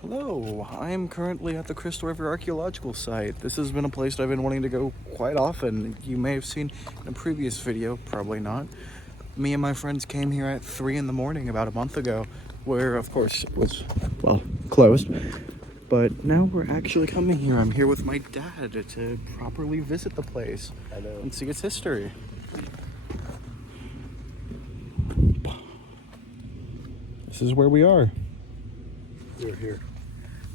Hello, I'm currently at the Crystal River Archaeological site. This has been a place that I've been wanting to go quite often. You may have seen in a previous video, probably not. Me and my friends came here at 3 in the morning about a month ago, where of course it was, well, closed. But now we're actually coming here. I'm here with my dad to properly visit the place and see its history. This is where we are. We're here.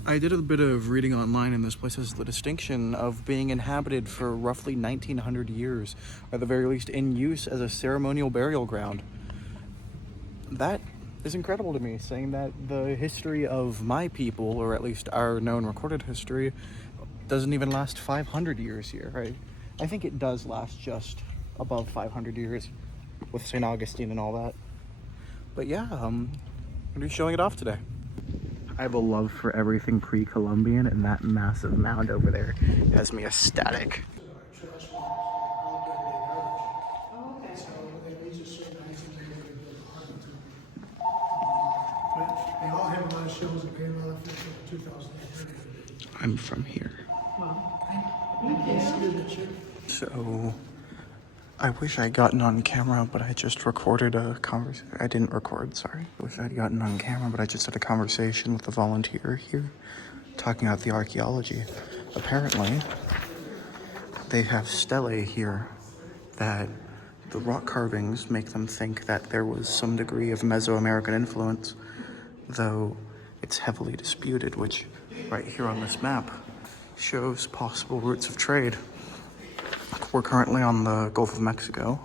I did a bit of reading online, and this place has the distinction of being inhabited for roughly 1900 years, or at the very least in use as a ceremonial burial ground. That is incredible to me, saying that the history of my people, or at least our known recorded history, doesn't even last 500 years here, right? I think it does last just above 500 years with St. Augustine and all that. But yeah, I'm going to be showing it off today. I have a love for everything pre-Columbian, and that massive mound over there has me ecstatic. I'm from here. So, I wish I'd gotten on camera, but I just recorded a conversation. I didn't record, sorry. I wish I'd gotten on camera, but I just had a conversation with a volunteer here talking about the archaeology. Apparently, they have stelae here that the rock carvings make them think that there was some degree of Mesoamerican influence, though it's heavily disputed, which right here on this map shows possible routes of trade. We're currently on the Gulf of Mexico,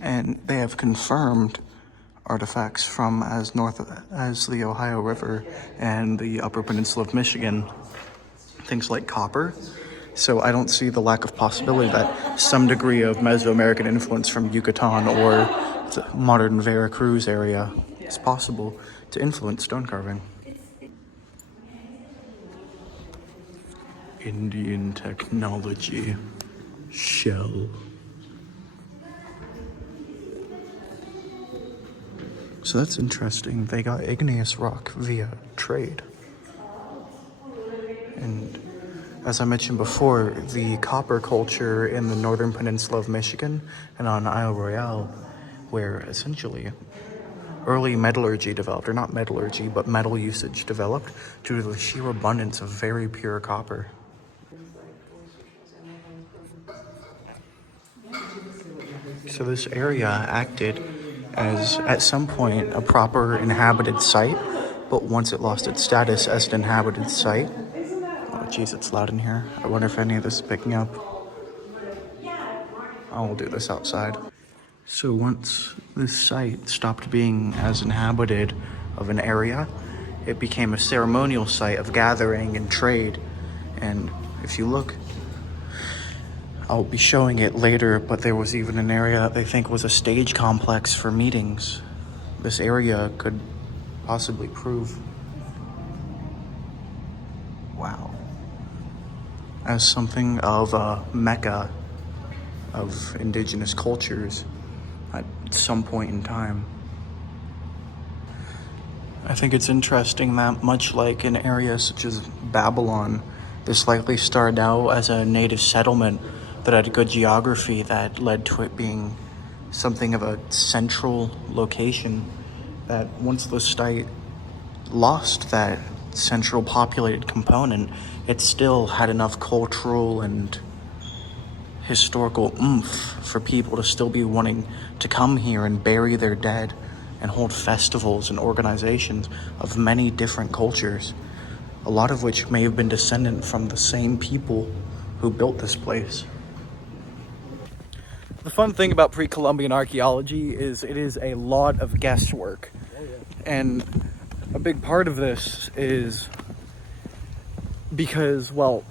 and they have confirmed artifacts from as north as the Ohio River and the Upper Peninsula of Michigan, things like copper. So I don't see the lack of possibility that some degree of Mesoamerican influence from Yucatan or the modern Veracruz area is possible to influence stone carving. Indian technology. Shell. So that's interesting. They got igneous rock via trade. And as I mentioned before, the copper culture in the northern peninsula of Michigan and on Isle Royale, where essentially early metallurgy developed, or not metallurgy, but metal usage developed due to the sheer abundance of very pure copper. So this area acted as, at some point, a proper inhabited site, but once it lost its status as an inhabited site... Oh geez, it's loud in here. I wonder if any of this is picking up. I'll do this outside. So once this site stopped being as inhabited of an area, it became a ceremonial site of gathering and trade. And if you look, I'll be showing it later, but there was even an area that they think was a stage complex for meetings. This area could possibly prove, wow, as something of a mecca of indigenous cultures at some point in time. I think it's interesting that much like in areas such as Babylon, this likely started out as a native settlement that had good geography that led to it being something of a central location, that once the site lost that central populated component, it still had enough cultural and historical oomph for people to still be wanting to come here and bury their dead and hold festivals and organizations of many different cultures, a lot of which may have been descendant from the same people who built this place. The fun thing about pre-Columbian archaeology is it is a lot of guesswork. And a big part of this is because, well,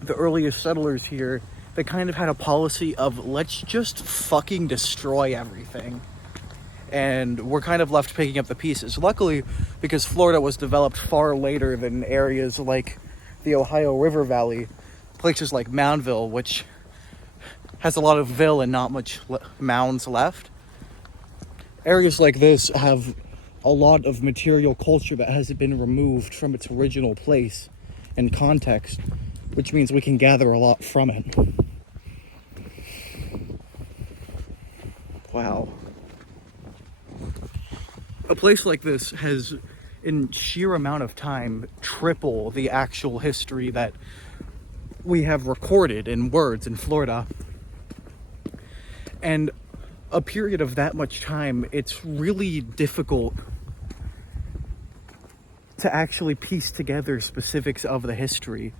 the earliest settlers here, they kind of had a policy of let's just fucking destroy everything. And we're kind of left picking up the pieces. Luckily, because Florida was developed far later than areas like the Ohio River Valley, places like Moundville, which has a lot of ville and not much mounds left. Areas like this have a lot of material culture that hasn't been removed from its original place and context, which means we can gather a lot from it. Wow. A place like this has, in sheer amount of time, triple the actual history that we have recorded in words in Florida. And a period of that much time, it's really difficult to actually piece together specifics of the history.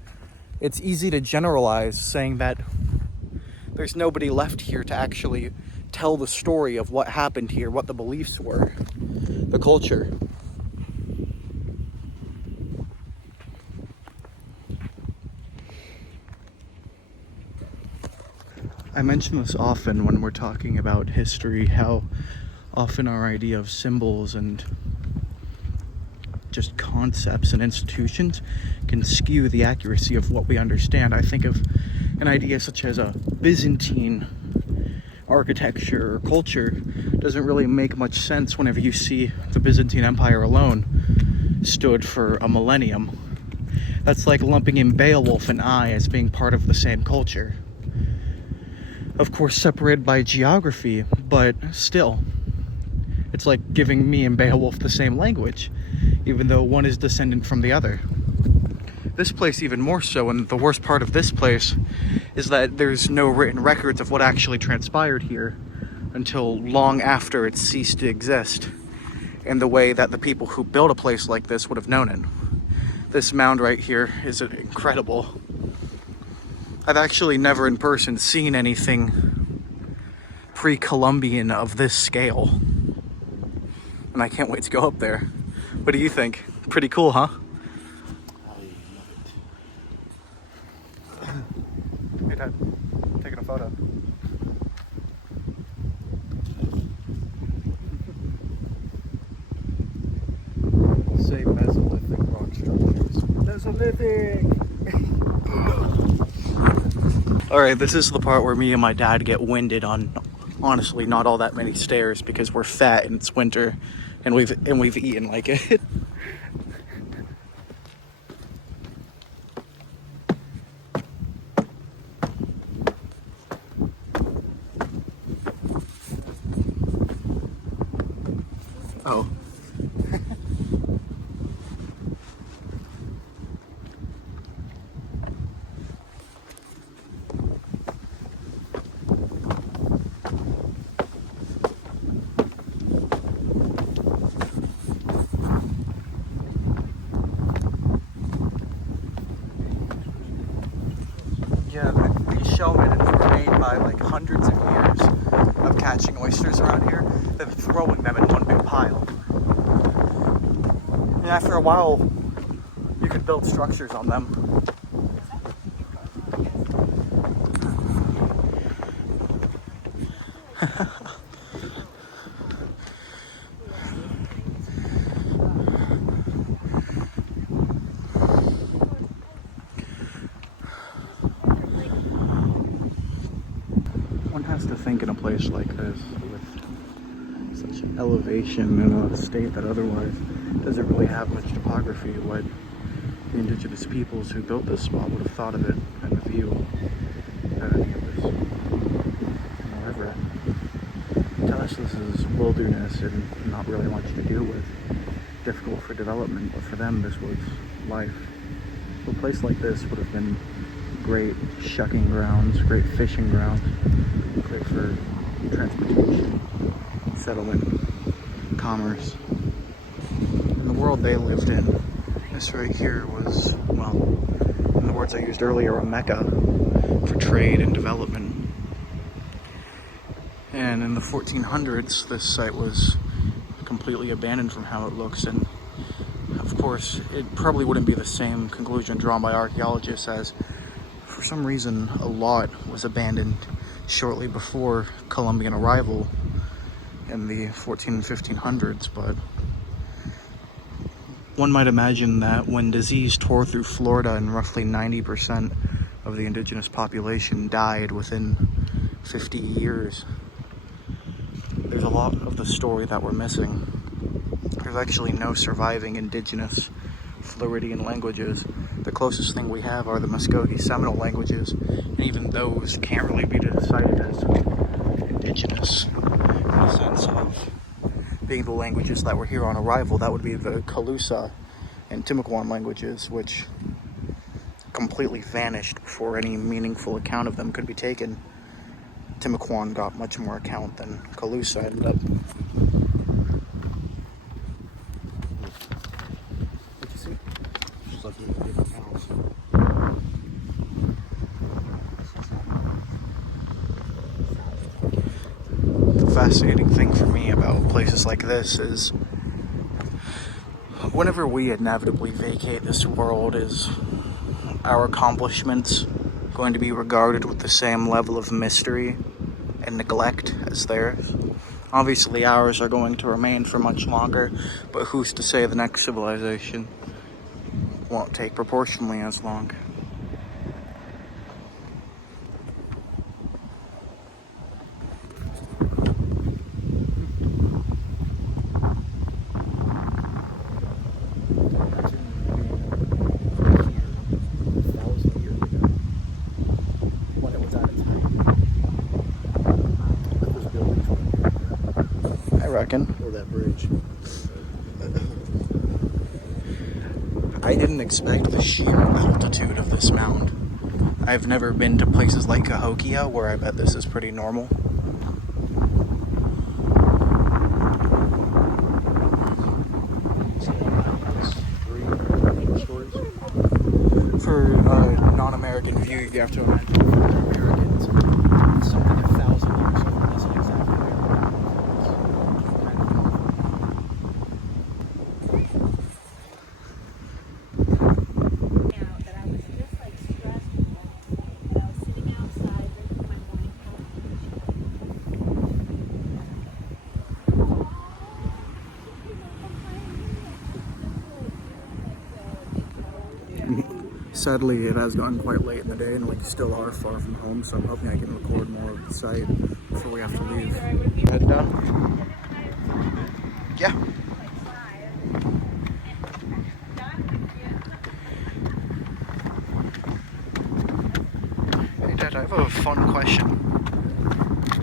It's easy to generalize, saying that there's nobody left here to actually tell the story of what happened here, what the beliefs were, the culture. I mention this often when we're talking about history, how often our idea of symbols and just concepts and institutions can skew the accuracy of what we understand. I think of an idea such as a Byzantine architecture or culture doesn't really make much sense whenever you see the Byzantine Empire alone stood for a millennium. That's like lumping in Beowulf and I as being part of the same culture. Of course, separated by geography, but still. It's like giving me and Beowulf the same language, even though one is descendant from the other. This place even more so, and the worst part of this place is that there's no written records of what actually transpired here until long after it ceased to exist, in the way that the people who built a place like this would have known it. This mound right here is incredible. I've actually never in person seen anything pre-Columbian of this scale, and I can't wait to go up there. What do you think? Pretty cool, huh? Hey Dad, taking a photo. Say Mesolithic rock structures. Mesolithic! Alright, this is the part where me and my dad get winded on, honestly, not all that many stairs because we're fat and it's winter and we've eaten like it. Oh. Yeah, these shell middens were made by like hundreds of years of catching oysters around here, then throwing them in one big pile. And after a while, you could build structures on them. One has to think in a place like this, with such elevation in a state that otherwise doesn't really have much topography, what the indigenous peoples who built this spot would have thought of it and the view that any of this wherever. To us this is wilderness and not really much to do with, difficult for development, but for them this was life. So a place like this would have been great shucking grounds, great fishing grounds, great for transportation, settlement, commerce. In the world they lived in, this right here was, well, in the words I used earlier, a mecca for trade and development. And in the 1400s, this site was completely abandoned from how it looks, and of course, it probably wouldn't be the same conclusion drawn by archaeologists as for some reason a lot was abandoned shortly before Columbian arrival in the 14 and 1500s, but one might imagine that when disease tore through Florida and roughly 90% of the indigenous population died within 50 years, there's a lot of the story that we're missing. There's actually no surviving indigenous Floridian languages. The closest thing we have are the Muskogee Seminole languages, and even those can't really be cited as indigenous in the sense of being the languages that were here on arrival. That would be the Calusa and Timucuan languages, which completely vanished before any meaningful account of them could be taken. Timucuan got much more account than Calusa ended up. What you see? Just looking at different mounds. The fascinating thing for me about places like this is whenever we inevitably vacate this world, is our accomplishments going to be regarded with the same level of mystery and neglect as theirs? Obviously ours are going to remain for much longer, but who's to say the next civilization won't take proportionally as long? Or that bridge. I didn't expect the sheer altitude of this mound. I've never been to places like Cahokia, where I bet this is pretty normal. For a non-American view, you have to imagine for Americans, it's something 1,000 years old doesn't exactly Sadly, it has gotten quite late in the day, and we still are far from home, so I'm hoping I can record more of the site before we have to leave. Head down? Yeah. Hey Dad, I have a fun question.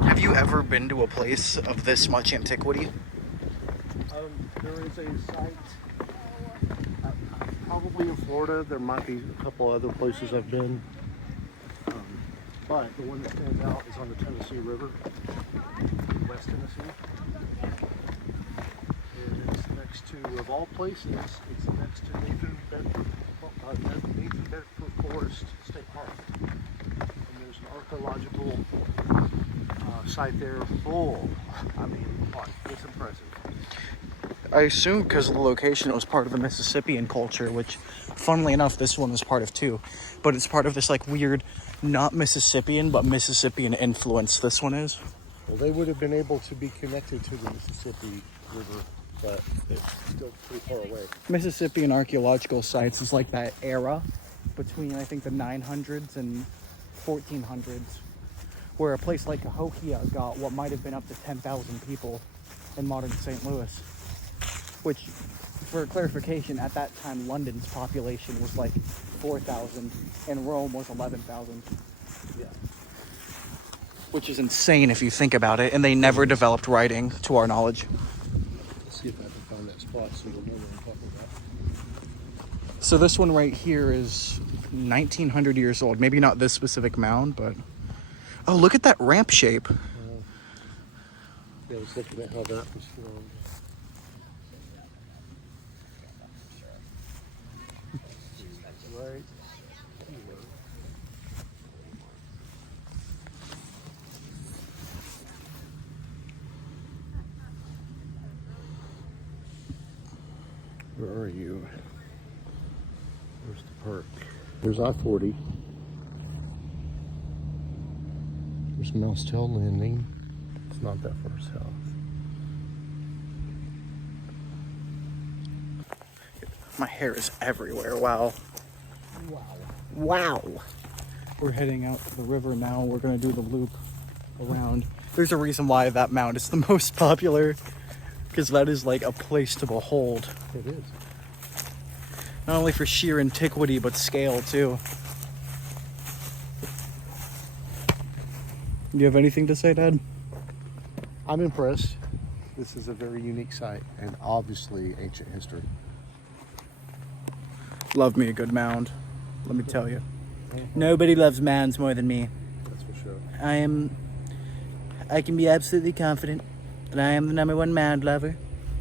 Have you ever been to a place of this much antiquity? There is a site probably in Florida. There might be a couple other places I've been, but the one that stands out is on the Tennessee River in West Tennessee, and it's next to, of all places, it's next to Nathan Bedford Forest State Park, and there's an archaeological site there full. I mean, it's impressive. I assume because of the location it was part of the Mississippian culture, which, funnily enough, this one was part of too. But it's part of this like weird, not Mississippian, but Mississippian influence this one is. Well, they would have been able to be connected to the Mississippi River, but it's still pretty far away. Mississippian archaeological sites is like that era between, I think, the 900s and 1400s, where a place like Cahokia got what might have been up to 10,000 people in modern St. Louis. Which, for clarification, at that time, London's population was like 4,000 and Rome was 11,000. Yeah. Which is insane if you think about it, and they never developed writing, to our knowledge. Let's see if I can find that spot so you'll know what I'm talking about. So this one right here is 1,900 years old. Maybe not this specific mound, but... Oh, look at that ramp shape. Yeah, I was looking at how that was formed. Right here. Where are you? Where's the park? There's I-40. There's Mousetail Landing. It's not that far south. My hair is everywhere. Wow. Wow. We're heading out to the river now. We're going to do the loop around. There's a reason why that mound is the most popular Because that is like a place to behold. It is. Not only for sheer antiquity, but scale too. Do you have anything to say, Dad? I'm impressed. This is a very unique site and obviously ancient history. Love me a good mound, let me tell you. Nobody loves mounds more than me. That's for sure. I can be absolutely confident that I am the #1 mound lover.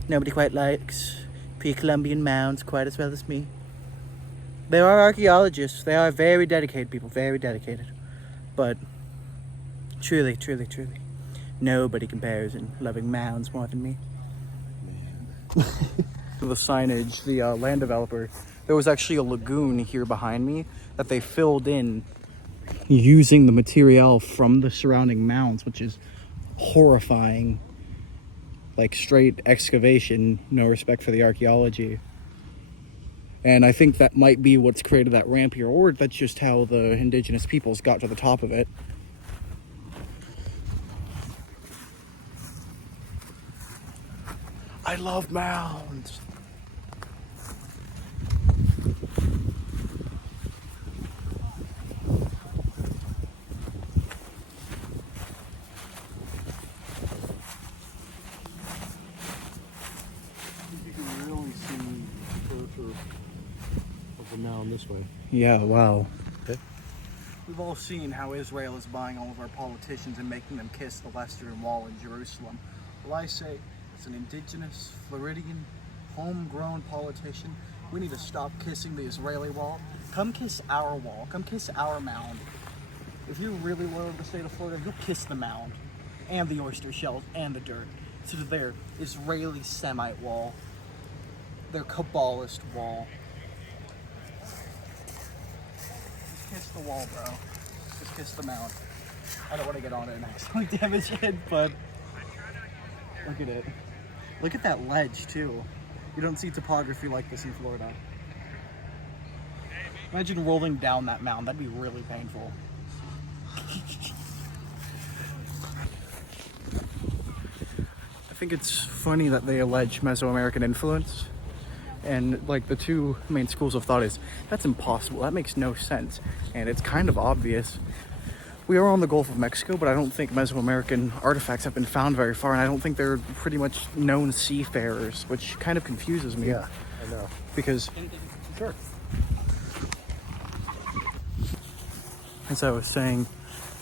Nobody quite likes pre-Columbian mounds quite as well as me. There are archaeologists. They are very dedicated people, very dedicated. But truly, truly, truly, nobody compares in loving mounds more than me. Man. The signage, the land developer, there was actually a lagoon here behind me that they filled in using the material from the surrounding mounds, which is horrifying. Like straight excavation, no respect for the archaeology. And I think that might be what's created that ramp here, or that's just how the indigenous peoples got to the top of it. I love mounds. You can really see the character of the mound this way. Yeah, wow. Okay. We've all seen how Israel is buying all of our politicians and making them kiss the Western Wall in Jerusalem. Well, I say, as an indigenous, Floridian, homegrown politician, we need to stop kissing the Israeli wall. Come kiss our wall. Come kiss our mound. If you're really loyal to the state of Florida, you'll kiss the mound and the oyster shells and the dirt. So their Israeli Semite wall, their Kabbalist wall. Just kiss the wall, bro. Just kiss the mound. I don't want to get on it and accidentally damage it, but look at it. Look at that ledge, too. You don't see topography like this in Florida. Imagine rolling down that mound. That'd be really painful. I think it's funny that they allege Mesoamerican influence. And like the two main schools of thought is, that's impossible. That makes no sense. And it's kind of obvious. We are on the Gulf of Mexico, but I don't think Mesoamerican artifacts have been found very far, and I don't think they're pretty much known seafarers, which kind of confuses me. Yeah, I know. Because, Sure. as I was saying,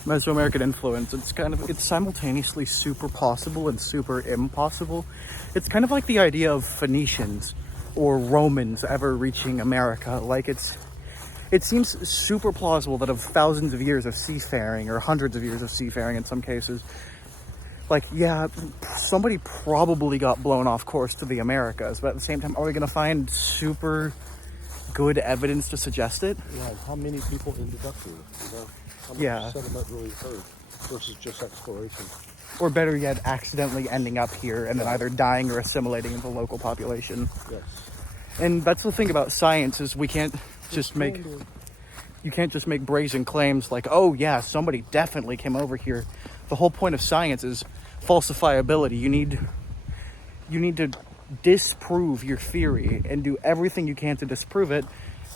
Mesoamerican influence, it's simultaneously super possible and super impossible. It's kind of like the idea of Phoenicians or Romans ever reaching America. Like it seems super plausible that of thousands of years of seafaring, or hundreds of years of seafaring in some cases, like, yeah, somebody probably got blown off course to the Americas, but at the same time, are we going to find super good evidence to suggest it? Yeah, how many people ended up here? You know, how much settlement really occurred versus just exploration? Or better yet, accidentally ending up here and then either dying or assimilating into the local population. Yes. And that's the thing about science, is you can't just make brazen claims like, oh yeah, somebody definitely came over here. The whole point of science is falsifiability. You need to disprove your theory and do everything you can to disprove it,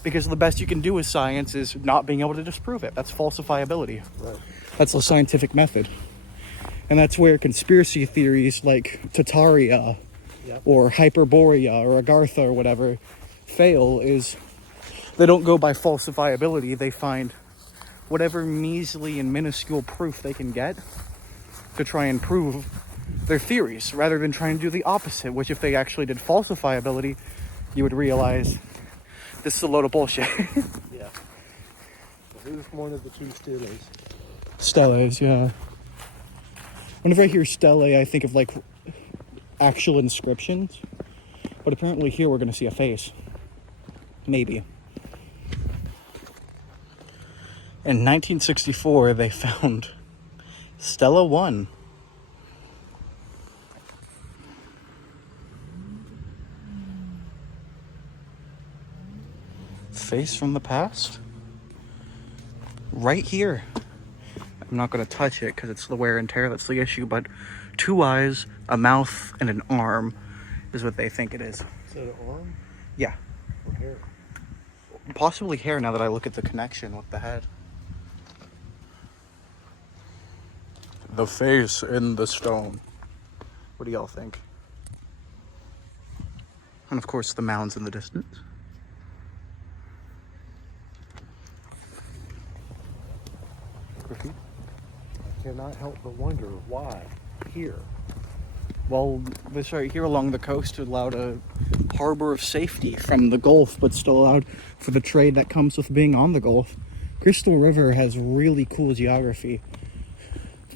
because the best you can do with science is not being able to disprove it. That's falsifiability. Right. That's the scientific method. And that's where conspiracy theories like Tartaria or Hyperborea or Agartha or whatever fail, is they don't go by falsifiability. They find whatever measly and minuscule proof they can get to try and prove their theories, rather than trying to do the opposite, which if they actually did falsifiability, you would realize this is a load of bullshit. Yeah. So who's one of the two steles? Steles, yeah. Whenever I hear stele, I think of like actual inscriptions, but apparently here we're going to see a face. Maybe. In 1964, they found Stela 1. Face from the past? Right here. I'm not going to touch it because it's the wear and tear that's the issue, but 2 eyes, A mouth and an arm is what they think it is. Is that an arm Yeah. or hair? Possibly hair now that I look at the connection with the head. The face in the stone. What do y'all think? And of course the mounds in the distance. I cannot help but wonder why here. Well, this right here along the coast allowed a harbor of safety from the Gulf, but still allowed for the trade that comes with being on the Gulf. Crystal River has really cool geography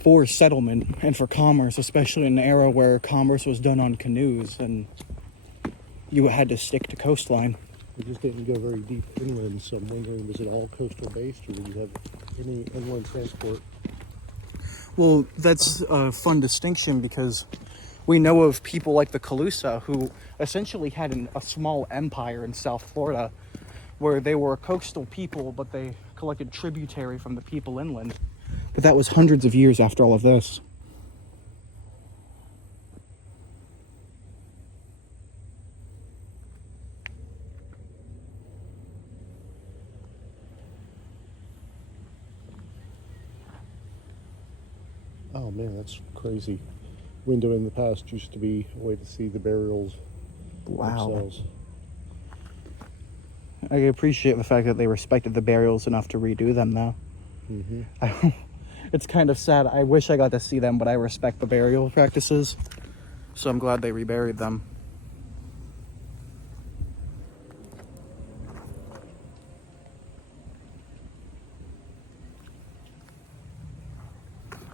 for settlement and for commerce, especially in an era where commerce was done on canoes and you had to stick to coastline. We just didn't go very deep inland, so I'm wondering, was it all coastal based, or did you have any inland transport? Well, that's a fun distinction because we know of people like the Calusa who essentially had a small empire in South Florida where they were a coastal people, but they collected tributary from the people inland. But that was hundreds of years after all of this. Oh man, that's crazy. Window in the past used to be a way to see the burials themselves. I appreciate the fact that they respected the burials enough to redo them, though. Mm-hmm. It's kind of sad. I wish I got to see them, but I respect the burial practices, so I'm glad they reburied them.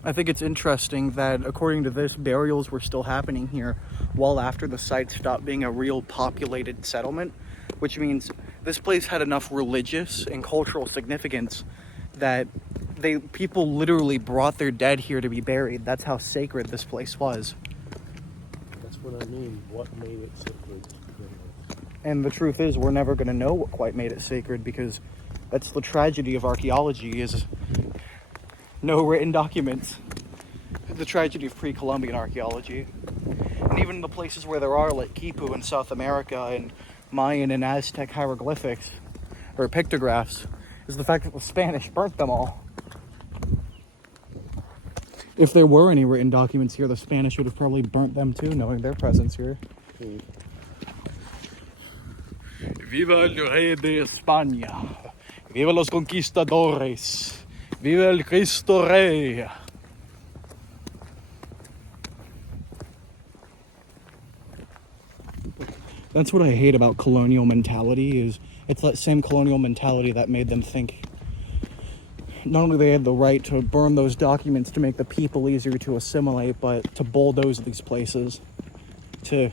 I think it's interesting that, according to this, burials were still happening here well after the site stopped being a real populated settlement, which means this place had enough religious and cultural significance that people literally brought their dead here to be buried. That's how sacred this place was. That's what I mean. What made it sacred? And the truth is, we're never going to know what quite made it sacred, because that's the tragedy of archaeology, is no written documents. The tragedy of pre-Columbian archaeology. And even the places where there are, like Quipu in South America and Mayan and Aztec hieroglyphics or pictographs, is the fact that the Spanish burnt them all. If there were any written documents here, the Spanish would have probably burnt them too, knowing their presence here. Viva el rey de España. Viva los conquistadores. Viva el Cristo Rey. That's what I hate about colonial mentality, is it's that same colonial mentality that made them think not only they had the right to burn those documents to make the people easier to assimilate, but to bulldoze these places, to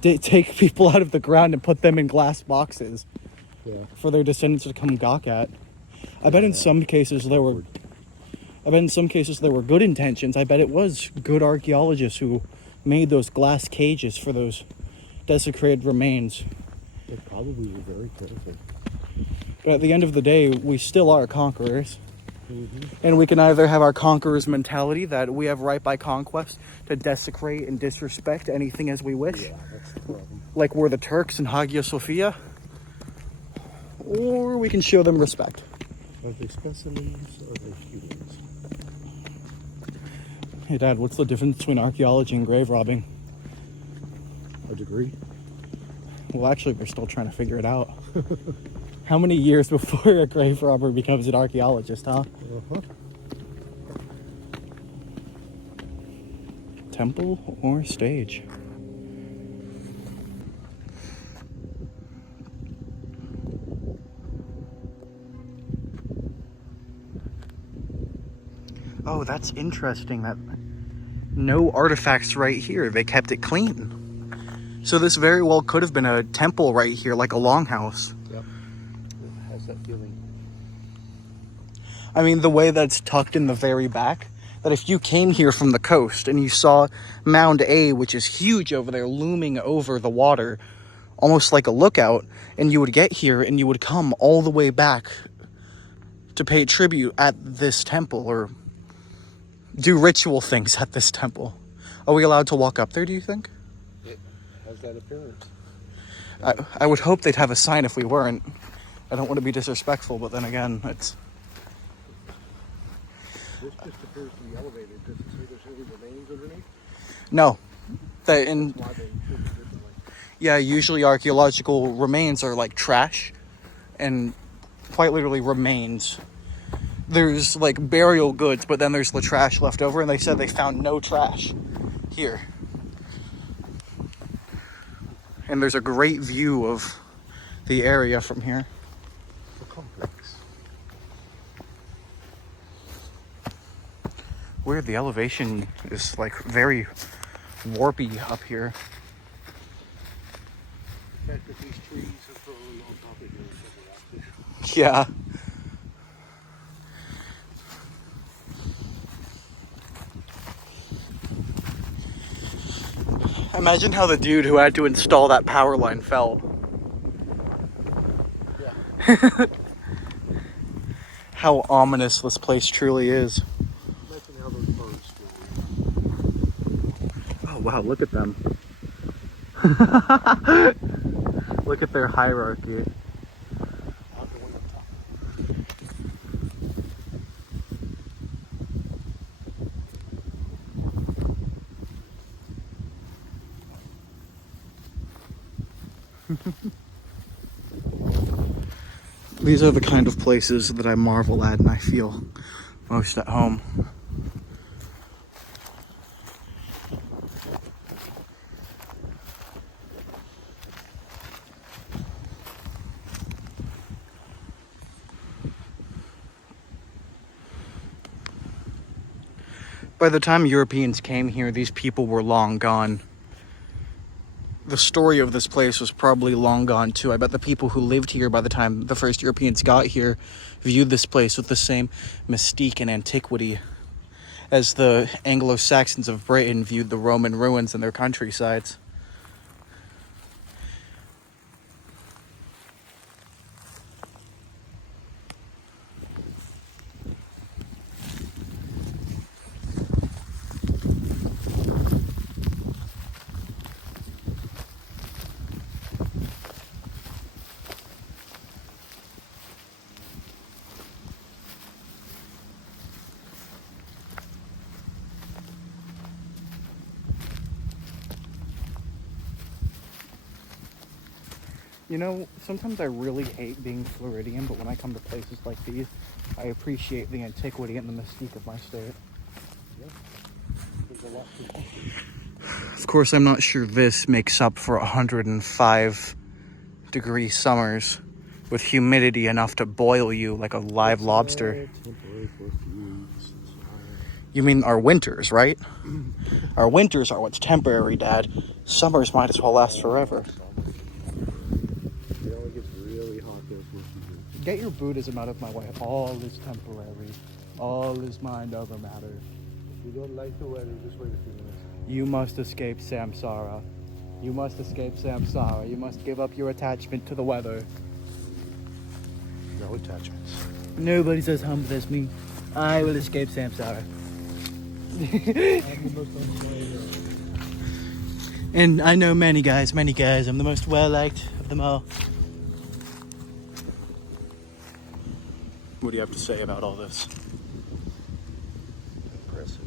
take people out of the ground and put them in glass boxes for their descendants to come gawk at. I bet in some cases there were good intentions. I bet it was good archaeologists who made those glass cages for those desecrated remains. They probably were very careful. But at the end of the day, we still are conquerors. And we can either have our conqueror's mentality, that we have right by conquest to desecrate and disrespect anything as we wish, That's the problem. like we're the Turks in Hagia Sophia, or we can show them respect. Are they specimens or are they humans? Hey Dad, what's the difference between archaeology and grave robbing? A degree? Well, actually, we're still trying to figure it out. How many years before a grave robber becomes an archaeologist, huh? Temple or stage? Oh, that's interesting that no artifacts right here. They kept it clean. So this very well could have been a temple right here, like a longhouse. Yep. It has that feeling. I mean, the way that's tucked in the very back, that if you came here from the coast and you saw Mound A, which is huge over there, looming over the water, almost like a lookout, and you would get here and you would come all the way back to pay tribute at this temple or do ritual things at this temple. Are we allowed to walk up there, do you think? It has that appearance. I would hope they'd have a sign if we weren't. I don't want to be disrespectful, but then again, it's... This just appears to be elevated. Does it say there's any remains underneath? No. Why they treat it differently. Yeah, usually archaeological remains are like trash and quite literally remains. There's like burial goods, but then there's the trash left over, and they said they found no trash here. And there's a great view of the area from here. The complex. Weird, the elevation is like very warpy up here. The fact that these trees have grown on top of here. Yeah. Imagine how the dude who had to install that power line felt. Yeah. How ominous this place truly is. Imagine how those birds feel. Oh wow, look at them. Look at their hierarchy. Out the one up top. These are the kind of places that I marvel at and I feel most at home. By the time Europeans came here, these people were long gone. The story of this place was probably long gone too. I bet the people who lived here by the time the first Europeans got here viewed this place with the same mystique and antiquity as the Anglo-Saxons of Britain viewed the Roman ruins in their countrysides. You know, sometimes I really hate being Floridian, but when I come to places like these, I appreciate the antiquity and the mystique of my state. Yeah. There's a lot to do. Of course, I'm not sure this makes up for 105-degree summers with humidity enough to boil you like a live lobster. You mean our winters, right? Our winters are what's temporary, Dad. Summers might as well last forever. It only gets really hot there for a few minutes. Get your Buddhism out of my way. All is temporary. All is mind over matter. If you don't like the weather, just wait a few minutes. You must escape samsara. You must escape samsara. You must give up your attachment to the weather. No attachments. Nobody's as humble as me. I will escape samsara. I'm the most unemployed. And I know many guys. I'm the most well-liked of them all. What do you have to say about all this? Impressive.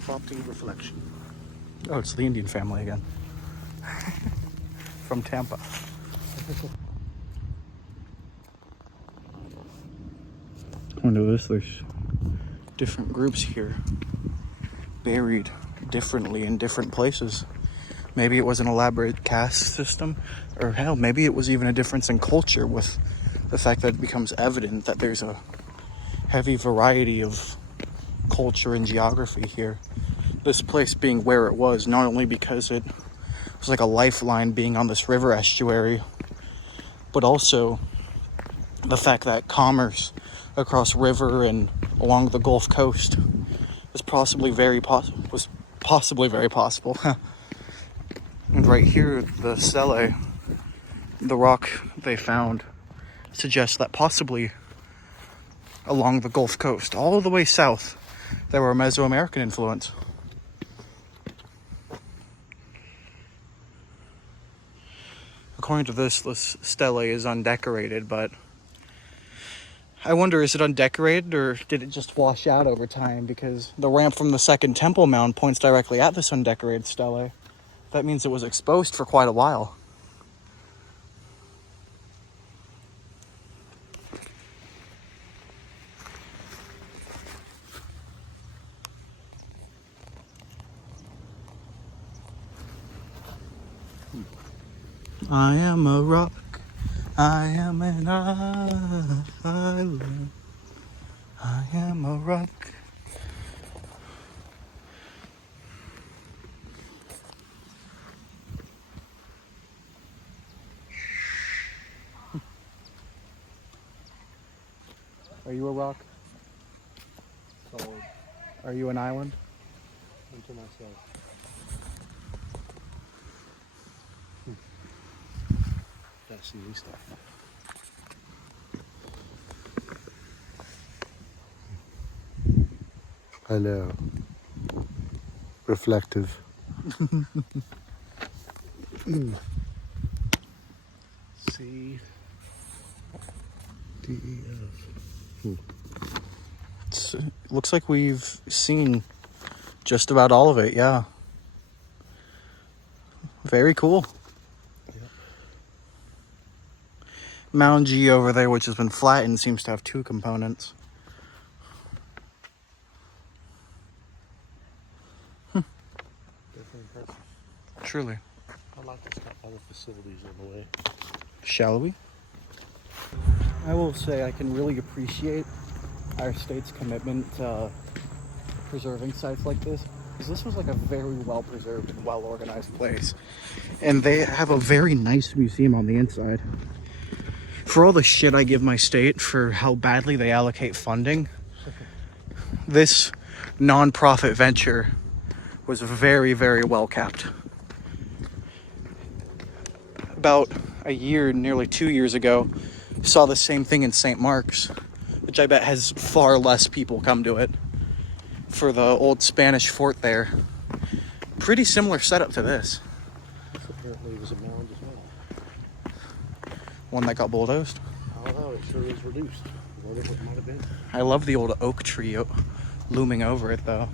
Prompting reflection. Oh, it's the Indian family again. From Tampa. Under this, there's different groups here, buried differently in different places. Maybe it was an elaborate caste system, or hell, maybe it was even a difference in culture with the fact that it becomes evident that there's a heavy variety of culture and geography here. This place being where it was, not only because it was like a lifeline being on this river estuary, but also the fact that commerce across river and along the Gulf Coast was possibly very possible. And right here, the stele, the rock they found, suggests that possibly along the Gulf Coast, all the way south, there were Mesoamerican influence. according to this stele is undecorated, but I wonder, is it undecorated or did it just wash out over time? Because the ramp from the second temple mound points directly at this undecorated stele. That means it was exposed for quite a while. I am a rock. I am an island. I am a rock. Are you a rock? Solid. Are you an island? Unto myself. Fascinating stuff. I know. Reflective. C D F. It looks like we've seen just about all of it, yeah. Very cool. Yep. Mound G over there, which has been flattened, seems to have two components. Definitely impressive. Truly. I like to stop other facilities on the way. Shall we? I will say I can really appreciate our state's commitment to preserving sites like this, because this was like a very well preserved and well organized place, and they have a very nice museum on the inside. For all the shit I give my state for how badly they allocate funding, this non-profit venture was very, very well kept. About a year, nearly 2 years ago, saw the same thing in St. Mark's, which I bet has far less people come to it, for the old Spanish fort there. Pretty similar setup to this. This apparently was a mound as well. One that got bulldozed. I don't know, it sure is reduced. Whatever it might have been. I love the old oak tree looming over it though.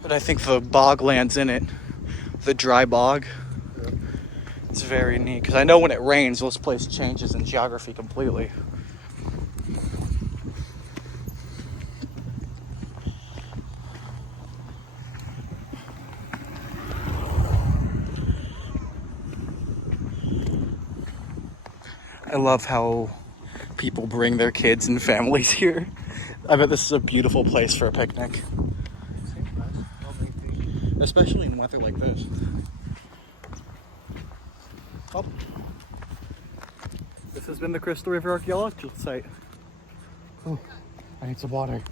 But I think the boglands in it, the dry bog, Yep. it's very neat. Because I know when it rains, this place changes in geography completely. I love how people bring their kids and families here. I bet this is a beautiful place for a picnic. Seems nice. I'll make these. Especially in weather like this. Oh. This has been the Crystal River Archaeological Site. Oh, I need some water.